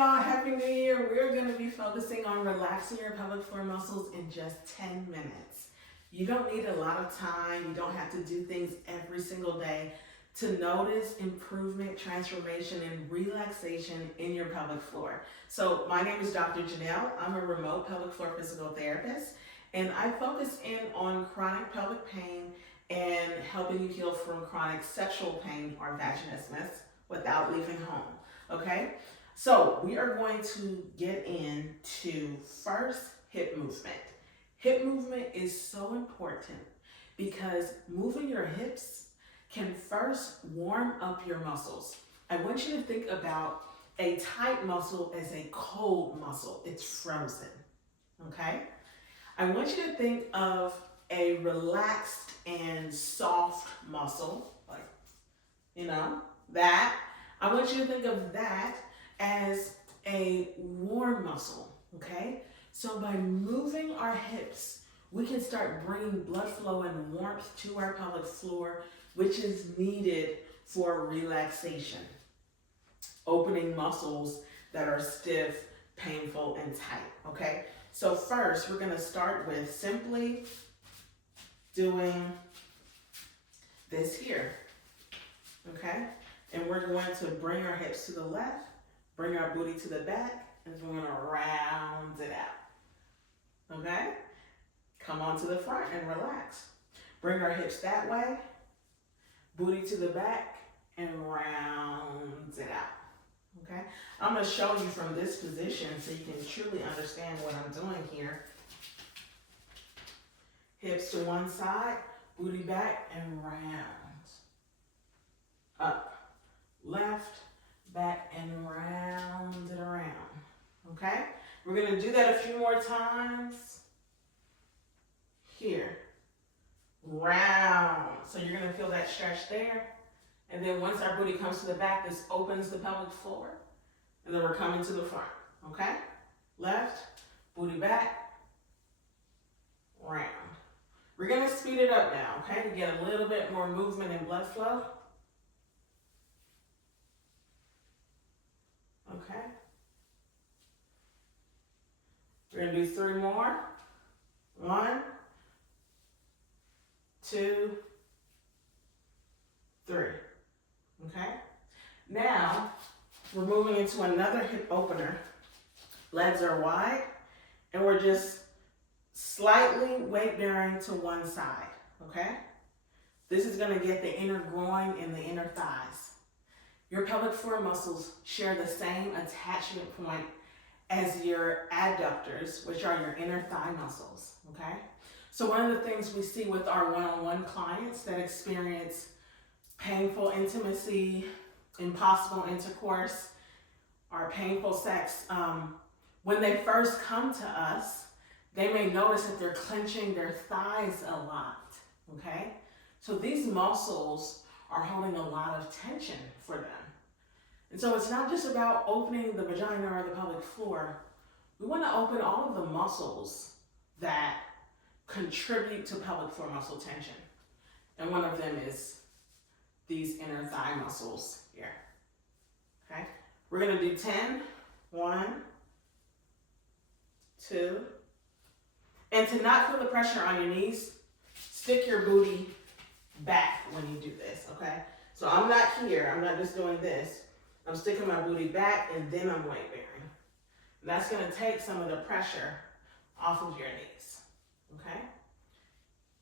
y'all, Happy New Year. We're going to be focusing on relaxing your pelvic floor muscles in just 10 minutes. You don't need a lot of time. You don't have to do things every single day to notice improvement, transformation, and relaxation in your pelvic floor. So my name is Dr. Janelle. I'm a remote pelvic floor physical therapist, and I focus in on chronic pelvic pain and helping you heal from chronic sexual pain or vaginismus without leaving home, okay? So we are going to get into first hip movement. Hip movement is so important because moving your hips can first warm up your muscles. I want you to think about a tight muscle as a cold muscle. It's frozen, okay? I want you to think of a relaxed and soft muscle, like, that. I want you to think of that as a warm muscle, okay? So by moving our hips, we can start bringing blood flow and warmth to our pelvic floor, which is needed for relaxation, opening muscles that are stiff, painful, and tight, okay? So first, we're gonna start with simply doing this here, okay? And we're going to bring our hips to the left, bring our booty to the back, and we're gonna round it out, okay? Come on to the front and relax. Bring our hips that way, booty to the back, and round it out, okay? I'm gonna show you from this position so you can truly understand what I'm doing here. Hips to one side, booty back, and round. Up, left, back, and round it around, okay? We're gonna do that a few more times. Here, round. So you're gonna feel that stretch there. And then once our booty comes to the back, this opens the pelvic floor. And then we're coming to the front, okay? Left, booty back, round. We're gonna speed it up now, okay? To get a little bit more movement and blood flow. Okay. We're gonna do 3 more. 1, 2, 3. Okay? Now, we're moving into another hip opener. Legs are wide, and we're just slightly weight bearing to one side, okay? This is gonna get the inner groin and the inner thighs. Your pelvic floor muscles share the same attachment point as your adductors, which are your inner thigh muscles, okay? So one of the things we see with our one-on-one clients that experience painful intimacy, impossible intercourse, or painful sex, when they first come to us, they may notice that they're clenching their thighs a lot, okay? So these muscles are holding a lot of tension for them. And so it's not just about opening the vagina or the pelvic floor. We want to open all of the muscles that contribute to pelvic floor muscle tension. And one of them is these inner thigh muscles here, okay? We're gonna do 10, 1, 2. And to not feel the pressure on your knees, stick your booty back when you do this, okay? So I'm not here, I'm not just doing this. I'm sticking my booty back and then I'm weight bearing. And that's gonna take some of the pressure off of your knees, okay?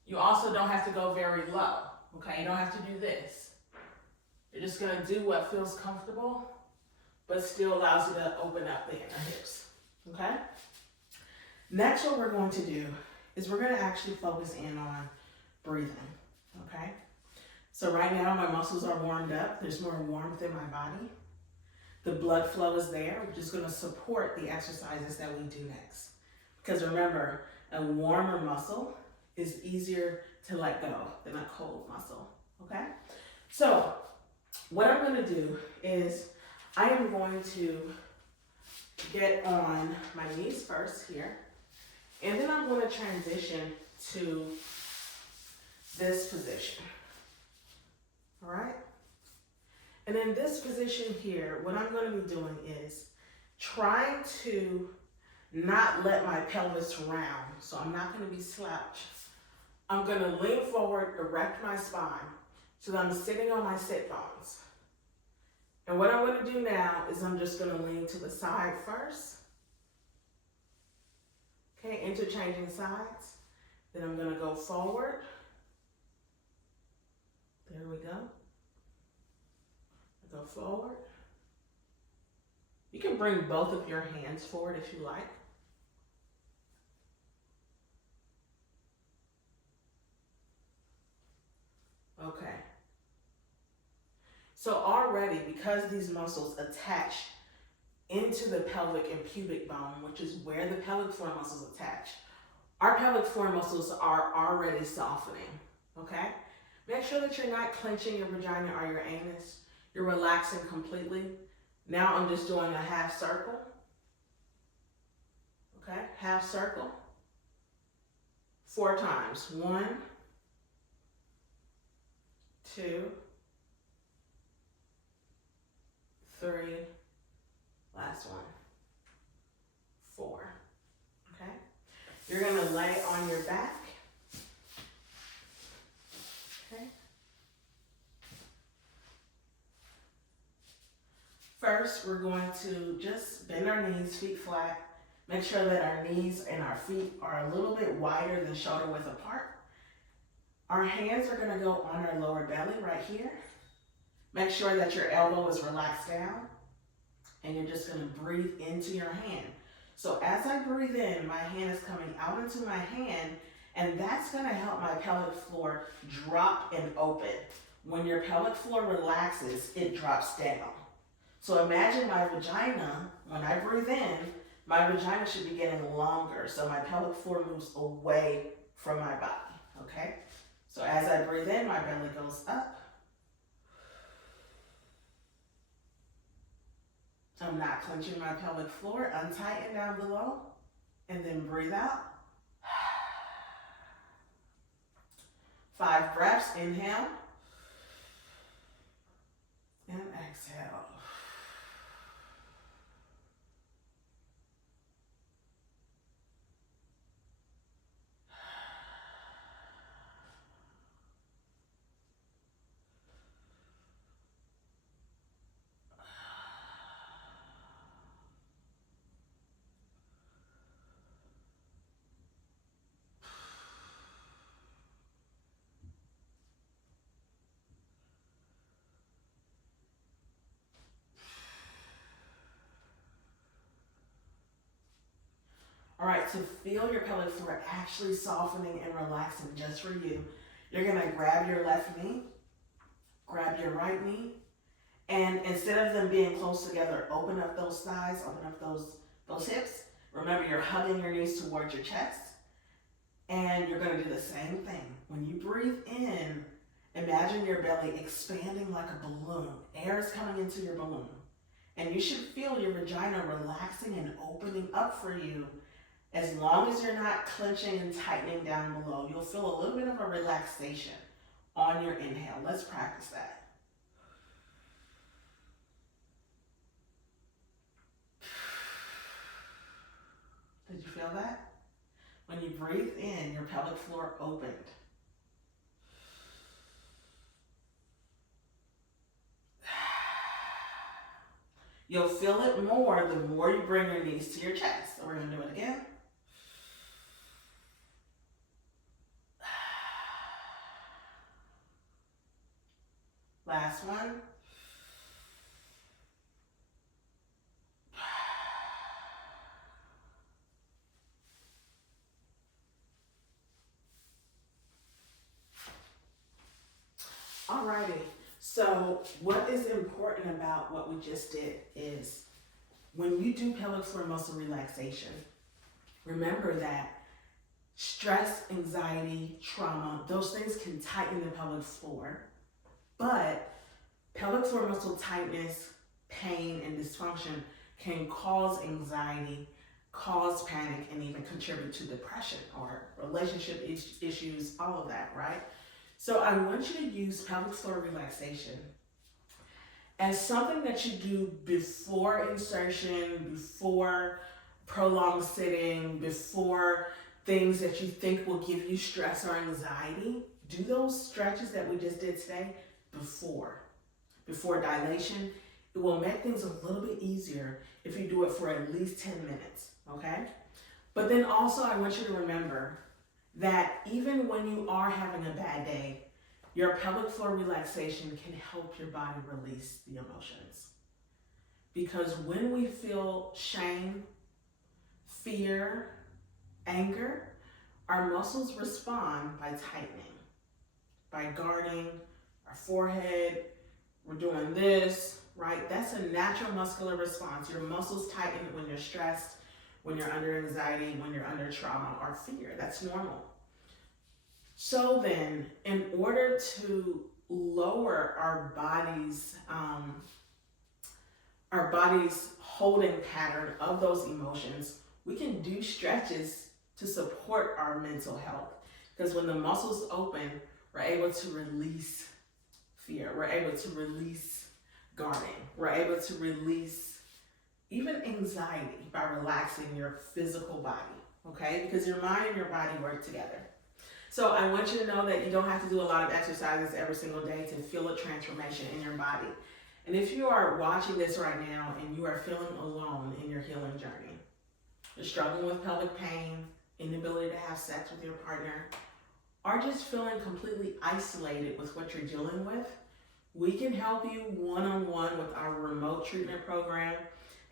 You also don't have to go very low, okay? You don't have to do this. You're just gonna do what feels comfortable, but still allows you to open up the inner hips, okay? Next, what we're going to do is we're gonna actually focus in on breathing, okay? So right now my muscles are warmed up. There's more warmth in my body. The blood flow is there. We're just gonna support the exercises that we do next. Because remember, a warmer muscle is easier to let go than a cold muscle, okay? So what I'm gonna do is I am going to get on my knees first here, and then I'm gonna transition to this position, all right? And in this position here, what I'm gonna be doing is trying to not let my pelvis round. So I'm not going to be slouched. I'm going to lean forward, erect my spine, so that I'm sitting on my sit bones. And what I'm going to do now is I'm just going to lean to the side first. Okay, interchanging sides. Then I'm going to go forward. There we go. Go forward. You can bring both of your hands forward if you like. Okay. So already, because these muscles attach into the pelvic and pubic bone, which is where the pelvic floor muscles attach, our pelvic floor muscles are already softening, okay? Make sure that you're not clenching your vagina or your anus. You're relaxing completely. Now I'm just doing a half circle, okay? Half circle, 4 times. 1, 2, 3, last one, 4, okay? You're gonna lay on your back, okay? First, we're going to just bend our knees, feet flat. Make sure that our knees and our feet are a little bit wider than shoulder width apart. Our hands are gonna go on our lower belly right here. Make sure that your elbow is relaxed down, and you're just gonna breathe into your hand. So as I breathe in, my hand is coming out into my hand, and that's gonna help my pelvic floor drop and open. When your pelvic floor relaxes, it drops down. So imagine my vagina, when I breathe in, my vagina should be getting longer, so my pelvic floor moves away from my body, okay? So as I breathe in, my belly goes up. I'm not clenching my pelvic floor, untighten down below, and then breathe out. 5 breaths, inhale, and exhale. All right, to feel your pelvic floor actually softening and relaxing just for you, you're gonna grab your left knee, grab your right knee, and instead of them being close together, open up those thighs, open up those hips. Remember, you're hugging your knees towards your chest, and you're gonna do the same thing. When you breathe in, imagine your belly expanding like a balloon. Air is coming into your balloon, and you should feel your vagina relaxing and opening up for you. As long as you're not clenching and tightening down below, you'll feel a little bit of a relaxation on your inhale. Let's practice that. Did you feel that? When you breathe in, your pelvic floor opened. You'll feel it more the more you bring your knees to your chest. So we're gonna do it again. Last one. Alrighty, so what is important about what we just did is when you do pelvic floor muscle relaxation, remember that stress, anxiety, trauma, those things can tighten the pelvic floor, but pelvic floor muscle tightness, pain, and dysfunction can cause anxiety, cause panic, and even contribute to depression or relationship issues, all of that, right? So I want you to use pelvic floor relaxation as something that you do before insertion, before prolonged sitting, before things that you think will give you stress or anxiety. Do those stretches that we just did today before dilation. It will make things a little bit easier if you do it for at least 10 minutes, okay? But then also I want you to remember that even when you are having a bad day, your pelvic floor relaxation can help your body release the emotions. Because when we feel shame, fear, anger, our muscles respond by tightening, by guarding our forehead. We're doing this, right? That's a natural muscular response. Your muscles tighten when you're stressed, when you're under anxiety, when you're under trauma or fear. That's normal. So then, in order to lower our body's holding pattern of those emotions, we can do stretches to support our mental health. Because when the muscles open, we're able to release fear. We're able to release guarding. We're able to release even anxiety by relaxing your physical body, okay? Because your mind and your body work together. So I want you to know that you don't have to do a lot of exercises every single day to feel a transformation in your body. And if you are watching this right now and you are feeling alone in your healing journey, you're struggling with pelvic pain, inability to have sex with your partner, or just feeling completely isolated with what you're dealing with, we can help you one-on-one with our remote treatment program.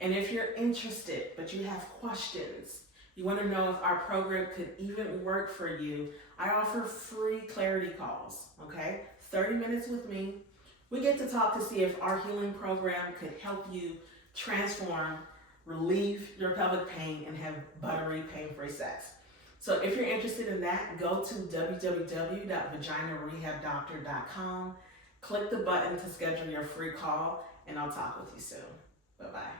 And if you're interested, but you have questions, you want to know if our program could even work for you, I offer free clarity calls, okay? 30 minutes with me. We get to talk to see if our healing program could help you transform, relieve your pelvic pain, and have buttery, pain-free sex. So if you're interested in that, go to www.vaginarehabdoctor.com, click the button to schedule your free call, and I'll talk with you soon. Bye-bye.